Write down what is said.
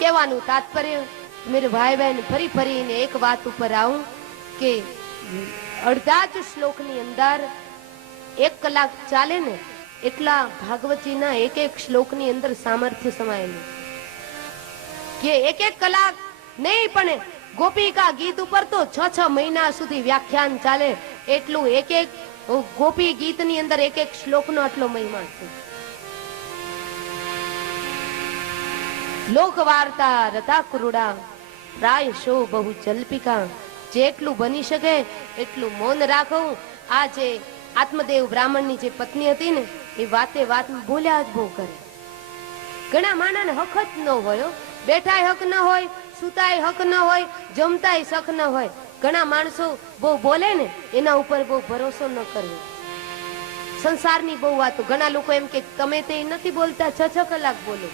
કહેવાનું તાત્પર્ય मेरे भाई बहन फरी फरीने एक बात ઉપર આવું કે અડધા જ શ્લોકની અંદર 1 કલાક ચાલે ને એટલા ભાગવતીના એક એક શ્લોકની અંદર સામર્થ્ય સમાયેલું કે એક એક કલાક નહીં પણ ગોપિકા ગીત ઉપર તો 6 મહિના સુધી વ્યાખ્યાન ચાલે એટલું એક એક ગોપી ગીતની અંદર એક એક શ્લોકનો આટલો મહિમા છે. લોક વાર્તા રતા કુરુડા પ્રાય શો બહુ જલ્પિકા, જેટલું બની શકે એટલું મૌન રાખવું. આ જે આત્મદેવ બ્રાહ્મણની જે પત્ની હતી ને એ વાતે વાતમાં બોલ્યા જ બહુ કરે. ઘણા માણસને હક જ ન હોય, બેઠાય હક ન હોય, સુતાય હક ન હોય, જમતાય શક ન હોય. ઘણા માણસો બહુ બોલે ને એના ઉપર બહુ ભરોસો ન કરવો. સંસારની બહુ વાતો. ઘણા લોકો એમ કે તમે તે નથી બોલતા 6 કલાક બોલો.